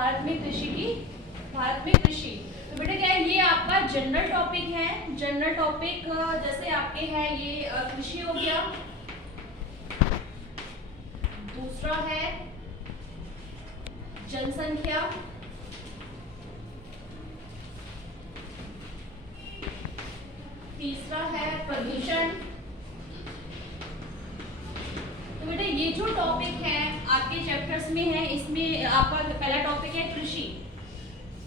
भारत में कृषि। तो बेटा क्या है, ये आपका जनरल टॉपिक है। जनरल टॉपिक जैसे आपके है ये कृषि हो गया, दूसरा है जनसंख्या, तीसरा है प्रदूषण। तो बेटा ये जो टॉपिक है आपके चैप्टर्स में है, इसमें आपका पहला टॉपिक है कृषि।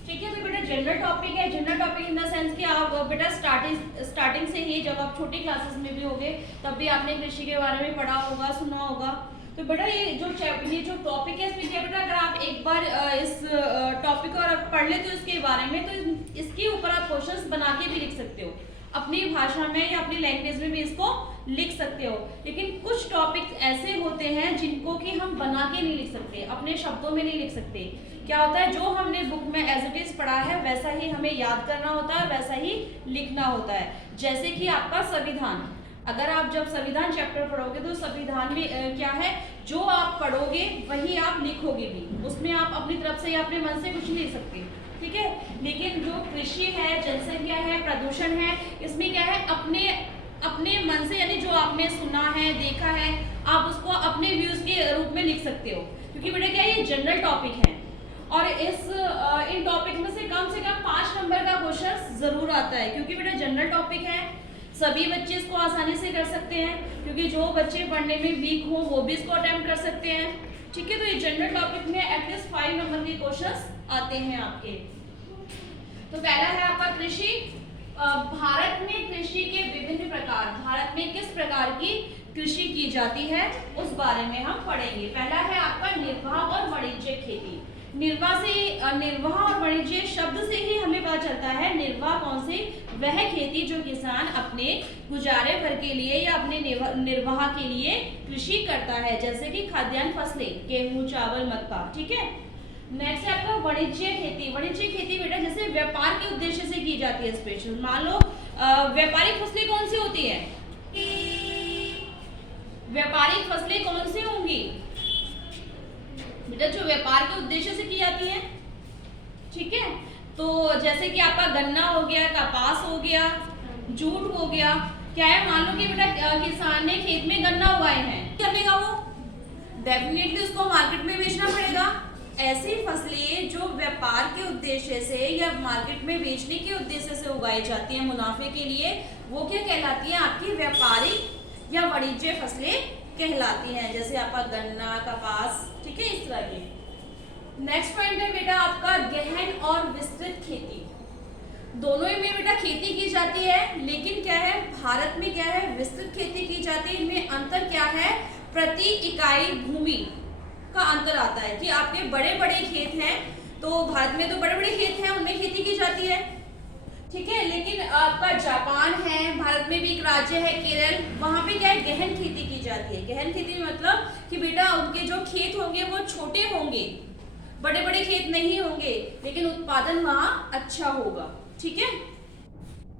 ठीक है, तो बेटा जनरल टॉपिक है। General topic in the sense कि आप बेटा स्टार्टिंग से ही जब आप छोटी क्लासेस में भी होगे तब भी आपने कृषि के बारे में पढ़ा होगा, सुना होगा। तो बेटा ये जो टॉपिक है इसमें क्या बेटा, अगर आप एक बार इस टॉपिक को और पढ़ लेते हो इसके बारे में, तो इसके ऊपर आप क्वेश्चंस बना के भी लिख सकते हो, अपनी भाषा में या अपनी लैंग्वेज में भी इसको लिख सकते हो। लेकिन कुछ टॉपिक्स ऐसे होते हैं जिनको कि हम बना के नहीं लिख सकते, अपने शब्दों में नहीं लिख सकते। क्या होता है, जो हमने बुक में एज इट इज पढ़ा है वैसा ही हमें याद करना होता है, वैसा ही लिखना होता है। जैसे कि आपका संविधान, अगर आप जब संविधान चैप्टर पढ़ोगे तो संविधान में क्या है, जो आप पढ़ोगे वही आप लिखोगे भी, उसमें आप अपनी तरफ से या अपने मन से कुछ नहीं लिख सकते। ठीक है, लेकिन जो कृषि है, जनसंख्या है, प्रदूषण है, इसमें क्या है, अपने मन से, यानी जो आपने सुना है, देखा है, आप उसको अपने व्यूज के रूप में लिख सकते हो। क्योंकि बेटा क्या है, ये जनरल टॉपिक है और इन टॉपिक में से कम 5 नंबर का क्वेश्चन जरूर आता है। क्योंकि बेटा जनरल टॉपिक है, सभी बच्चे इसको आसानी से कर सकते हैं, क्योंकि जो बच्चे पढ़ने में वीक हो वो भी इसको अटेम्प्ट कर सकते हैं। ठीक है, तो ये जनरल टॉपिक में एटलीस्ट 5 नंबर के क्वेश्चंस आते हैं आपके। तो पहला है आपका कृषि। भारत में कृषि के विभिन्न प्रकार, भारत में किस प्रकार की कृषि की जाती है उस बारे में हम पढ़ेंगे। पहला है आपका निर्वाह और वाणिज्यिक खेती। निर्वाह और वाणिज्य शब्द से ही हमें पता चलता है निर्वाह कौन सी, वह खेती जो किसान अपने गुजारे भर के लिए या अपने निर्वाह के लिए कृषि करता है, जैसे कि खाद्यान्न फसलें, गेहूं, चावल, मक्का। ठीक है, नेक्स्ट है आपका वाणिज्य खेती। वाणिज्य खेती बेटा जैसे व्यापार के उद्देश्य से की जाती है स्पेशल। मान लो व्यापारिक फसलें कौन सी होती है, व्यापारिक फसलें कौन सी होंगी बेटा, जो व्यापार के उद्देश्य से की जाती है। ठीक है, तो जैसे कि आपका गन्ना हो गया, कपास हो गया, जूट हो गया। क्या है, मान लो कि बेटा किसान ने खेत में गन्ना उगाए हैं, करेगा वो डेफिनेटली उसको मार्केट में बेचना पड़ेगा। ऐसी फसलें जो व्यापार के उद्देश्य से या मार्केट में बेचने के उद्देश्य से उगाई जाती हैं मुनाफे के लिए, वो क्या कहलाती हैं, आपकी व्यापारिक या वाणिज्य फसलें कहलाती हैं, जैसे आपका गन्ना, कपास। ठीक है, इस तरह की। नेक्स्ट पॉइंट है बेटा आपका गहन और विस्तृत खेती। दोनों ही में बेटा खेती की जाती है, लेकिन क्या है, भारत में क्या है, विस्तृत खेती की जाती है। इनमें अंतर क्या है, प्रति इकाई भूमि का अंतर आता है कि आपके बड़े बड़े खेत हैं, तो भारत में तो बड़े बड़े खेत हैं, उनमें खेती की जाती है। ठीक है, लेकिन आपका जापान है, भारत में भी एक राज्य है केरल, वहां पे क्या है, गहन खेती की जाती है। गहन खेती में मतलब कि बेटा उनके जो खेत होंगे वो छोटे होंगे, बड़े बड़े खेत नहीं होंगे, लेकिन उत्पादन वहां अच्छा होगा। ठीक है,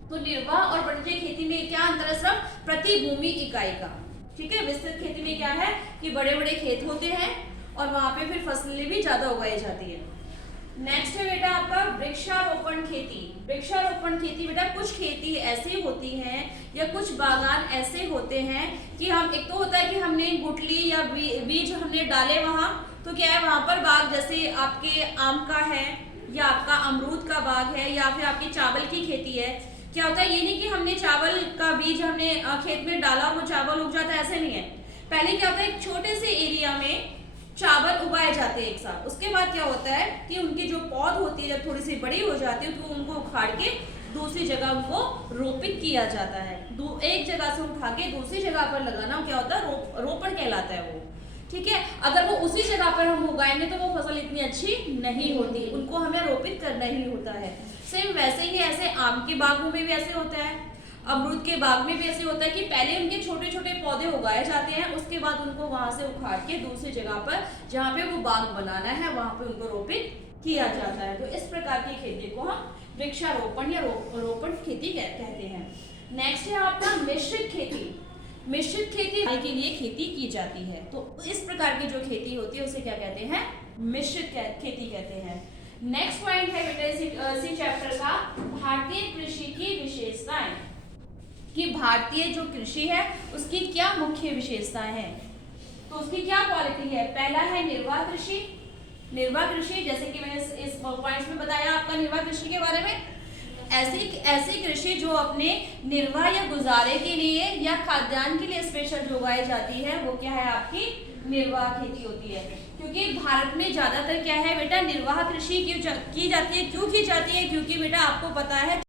तो निर्वाह और वाणिज्यिक खेती में क्या अंतर है, सिर्फ प्रति भूमि इकाई का। ठीक है, विस्तृत खेती में क्या है कि बड़े बड़े खेत होते हैं और वहां पे फिर फसलें भी ज्यादा उगाई जाती है। नेक्स्ट है बेटा आपका वृक्षारोपण खेती। वृक्षारोपण खेती बेटा कुछ खेती ऐसी होती हैं या कुछ बागान ऐसे होते हैं कि हम, एक तो होता है कि हमने गुठली या बीज हमने डाले वहां, तो क्या है वहां पर बाग, जैसे आपके आम का है या आपका अमरूद का बाग है या फिर आपकी चावल की खेती है। क्या होता है, ये नहीं कि हमने चावल का बीज हमने खेत में डाला वो चावल उग जाता है, ऐसे नहीं है। पहले क्या होता है, एक छोटे से एरिया में चावल उगाए जाते हैं एक साथ। उसके बाद क्या होता है कि उनकी जो पौध होती है जब थोड़ी सी बड़ी हो जाती है तो उनको उखाड़ के दूसरी जगह उनको रोपित किया जाता है। एक जगह से उठा के दूसरी जगह पर लगाना क्या होता है, रोपण कहलाता है वो। ठीक है, अगर वो उसी जगह पर हम उगाएंगे तो वो फसल इतनी अच्छी नहीं होती, उनको हमें रोपित करना ही होता है। सेम वैसे ही ऐसे आम के बागों में भी ऐसे होता है, अमरूद के बाग में भी ऐसे होता है कि पहले उनके छोटे छोटे पौधे उगाए जाते हैं, उसके बाद उनको वहां से उखाड़ के दूसरी जगह पर जहाँ पे वो बाग बनाना है वहां पे उनको रोपित किया जाता है। तो इस प्रकार की खेती को हम वृक्षारोपण या रोपण खेती कहते हैं। नेक्स्ट है आपका मिश्रित खेती। मिश्रित खेती के लिए खेती की जाती है, तो इस प्रकार की जो खेती होती है उसे क्या कहते हैं, मिश्रित खेती कहते हैं। नेक्स्ट पॉइंट है बेटा इसी चैप्टर का, भारतीय कृषि की विशेषताएं, कि भारतीय जो कृषि है उसकी क्या मुख्य विशेषताएं हैं। तो उसकी क्या क्वालिटी है। पहला है निर्वाह कृषि। निर्वाह कृषि, जैसे कि मैंने इस पॉइंट में बताया आपका निर्वाह कृषि के बारे में, ऐसी कृषि जो अपने निर्वाह या गुजारे के लिए या खाद्यान्न के लिए स्पेशल जो उगाई जाती है वो क्या है, आपकी निर्वाह खेती होती है। क्योंकि भारत में ज्यादातर क्या है बेटा, निर्वाह कृषि की जाती है। क्यों की जाती है, क्योंकि बेटा आपको पता है